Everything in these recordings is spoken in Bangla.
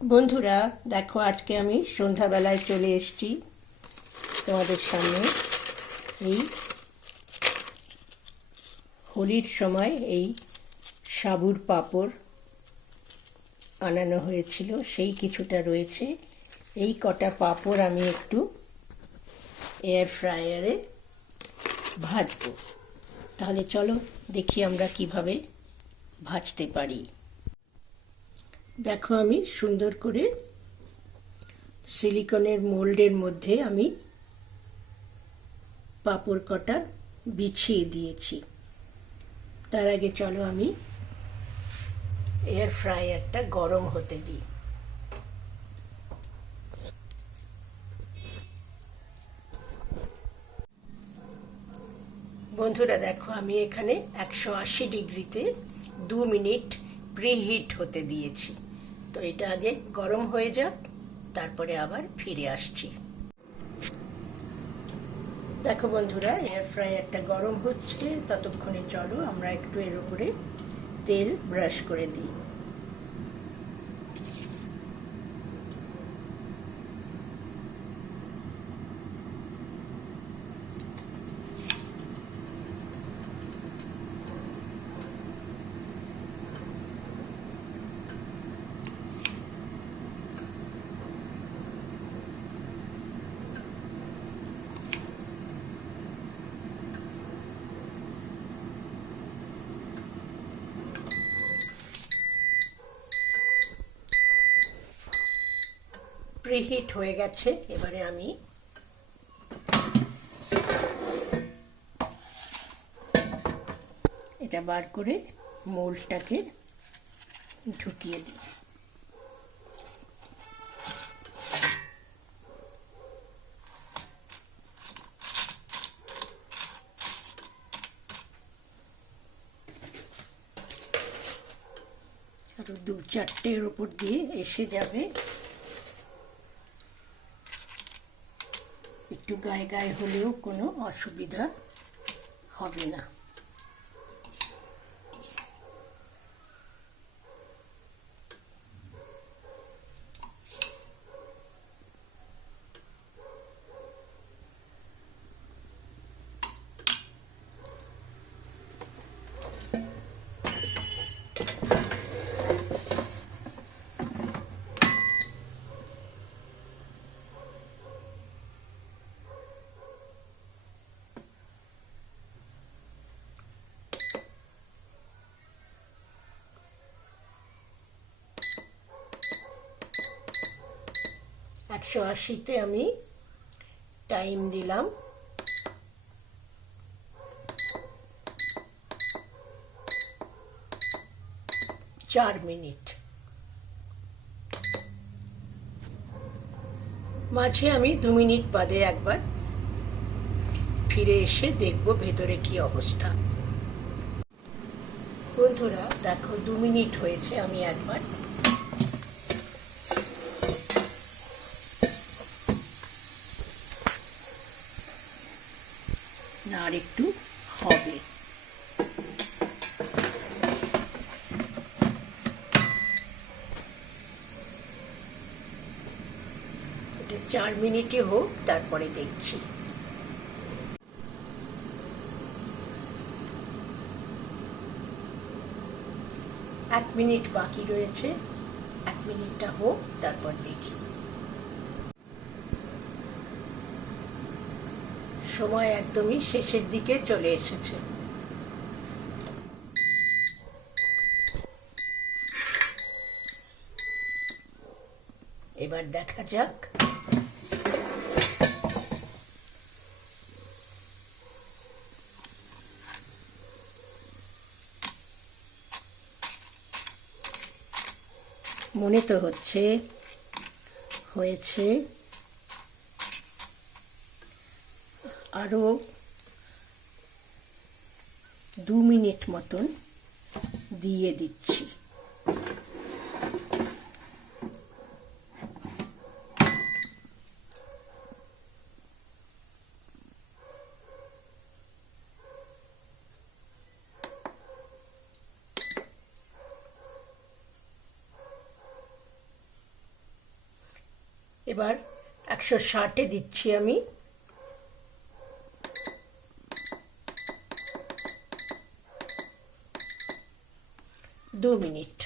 বন্ধুরা, দেখো আজকে আমি সন্ধ্যাবেলায় চলে এসেছি তোমাদের সামনে। এই হোলির সময় এই সাবুর পাঁপড় আনানো হয়েছিল, সেই কিছুটা রয়েছে। এই কটা পাঁপড় আমি একটু এয়ার ফ্রায়ারে ভাজবো। তাহলে চলো দেখি আমরা কিভাবে ভাজতে পারি। দেখো আমি সুন্দর করে সিলিকনের মোল্ডের মধ্যে আমি পাঁপড় কটা বিছিয়ে দিয়েছি। তার আগে চলো আমি এয়ার ফ্রায়ারটা গরম হতে দিই। বন্ধুরা দেখো, আমি এখানে 180 ডিগ্রিতে 2 মিনিট প্রিহিট হতে দিয়েছি। তো এটা আগে গরম হয়ে যাক, তারপরে আবার ফিরে আসছি। দেখো বন্ধুরা, এয়ার ফ্রায়ারটা গরম হচ্ছে, ততক্ষণে চলো আমরা একটু এর উপরে তেল ব্রাশ করে দিই। প্রিহিট হয়ে গেছে, এবারে আমি এটা বার করে মোল্ডটাকে ঢুকিয়ে দিই। আরো 2-4টের উপর দিয়ে এসে যাবে। একটু গায়ে গায়ে হলেও কোনো অসুবিধা হবে না। একশো আশিতে আমি টাইম দিলাম 4 মিনিট। মাঝে আমি 2 মিনিট বাদে একবার ফিরে এসে দেখব ভেতরে কি অবস্থা। বন্ধুরা দেখো, 2 মিনিট হয়েছে, আমি একবার না, আর একটু হবে। এটা 4 মিনিটই হোক, তারপরে দেখছি। এক মিনিট বাকি রয়েছে, 1 মিনিটটা হোক, তারপর দেখি। সময় একদমই শেষের দিকে চলে এসেছে। এবার দেখা যাক। মনে তো হচ্ছে হয়েছে। আরো 2 মিনিট মতন দিয়ে দিচ্ছি। এবার 160-এ দিচ্ছি আমি। দু মিনিট।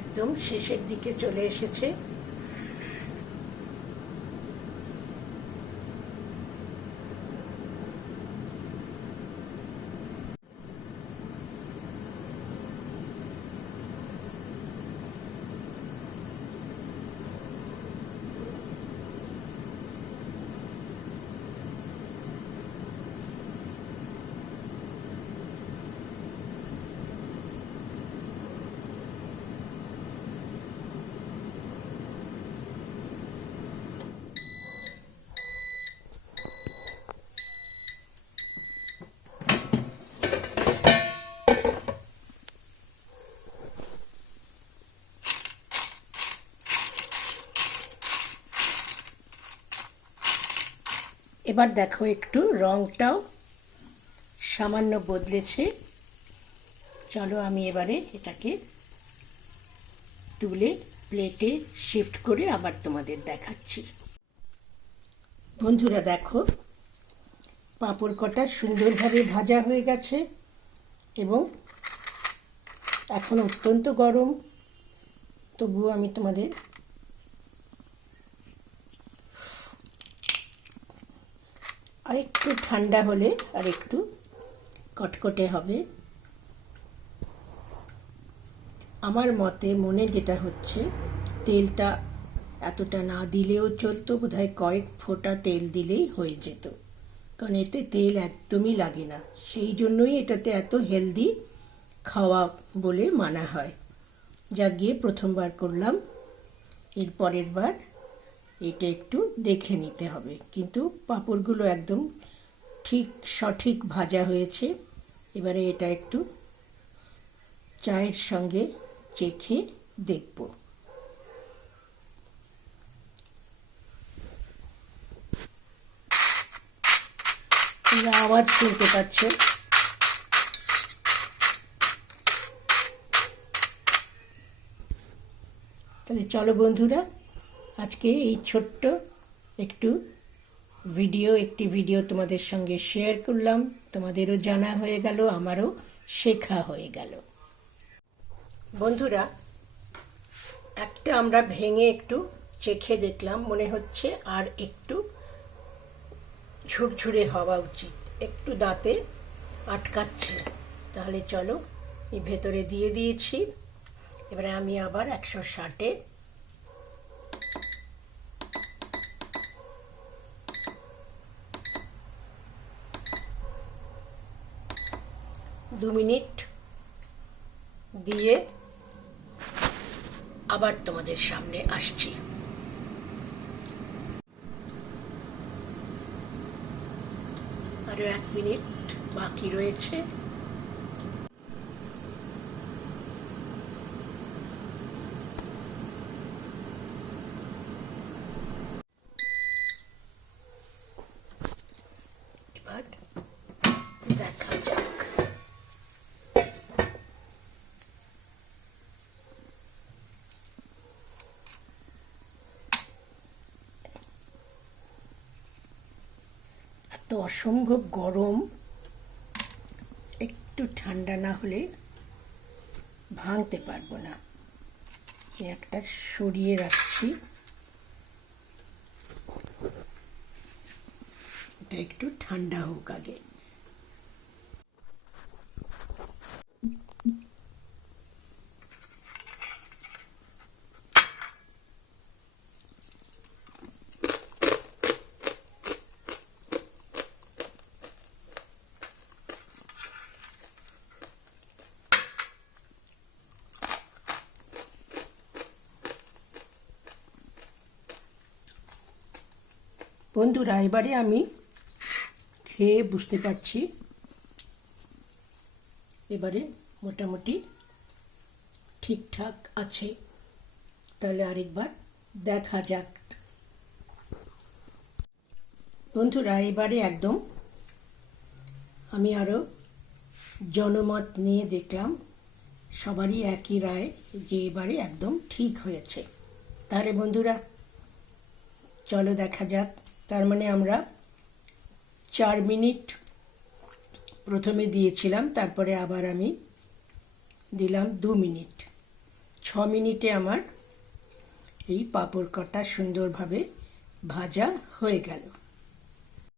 একদম শেষের দিকে চলে এসেছে। এবার দেখো একটু রংটাও সামান্য বদলেছে। চলো আমি এবারে এটাকে তুলে প্লেটে শিফট করে আবার তোমাদের দেখাচ্ছি। বন্ধুরা দেখো, পাঁপড় কটা সুন্দরভাবে ভাজা হয়ে গেছে এবং এখন অত্যন্ত গরম, তবুও আমি তোমাদের আরেকটু ঠান্ডা হলে আর একটু কটকটে হবে। আমার মতে মনে যেটা হচ্ছে, তেলটা এতটা না দিলেও চলতো, বোধহয় কয়েক ফোঁটা তেল দিলেই হয়ে যেত, কারণ এতে তেল একদমই লাগে না। সেই জন্যই এটাতে এত হেলদি খাওয়া বলে মানা হয়। যা গিয়ে প্রথমবার করলাম, এর পরের বার এটা একটু দেখে নিতে হবে। কিন্তু পাঁপড়গুলো একদম ঠিক সঠিক ভাজা হয়েছে। এবারে এটা একটু চায়ের সঙ্গে চেখে দেখব। তোমরা আওয়াজ শুনতে পাচ্ছ। তাহলে চলো বন্ধুরা, আজকে এই ছোট্ট একটি ভিডিও তোমাদের সঙ্গে শেয়ার করলাম। তোমাদেরও জানা হয়ে গেল, আমারও শেখা হয়ে গেল। বন্ধুরা, একটা আমরা ভেঙে একটু চেখে দেখলাম, মনে হচ্ছে আর একটু ঝুরঝুরে হওয়া উচিত, একটু দাঁতে আটকাচ্ছে। তাহলে চলো, এই ভেতরে দিয়ে দিয়েছি। এবারে আমি আবার 160-এ দু মিনিট দিয়ে আবার তোমাদের সামনে আসছি। আরো 1 মিনিট বাকি রয়েছে। এবার দেখা যাক। এত অসম্ভব গরম, একটু ঠান্ডা না হলে ভাঙতে পারবো না। একটা সরিয়ে রাখছি, এটা একটু ঠান্ডা হোক আগে। বন্ধুরা, এবারে আমি খেয়ে বুঝতে পারছি এবারে মোটামুটি ঠিকঠাক আছে। তাহলে আরেকবার দেখা যাক। বন্ধুরা, এবারে একদম আমি আরও জনমত নিয়ে দেখলাম সবারই একই রায় যে এবারে একদম ঠিক হয়েছে। তাহলে বন্ধুরা চলো দেখা যাক। তার মানে আমরা 4 মিনিট প্রথমে দিয়েছিলাম, তারপরে আবার আমি দিলাম 2 মিনিট। 6 মিনিটে আমার এই পাঁপড় কটা সুন্দরভাবে ভাজা হয়ে গেল।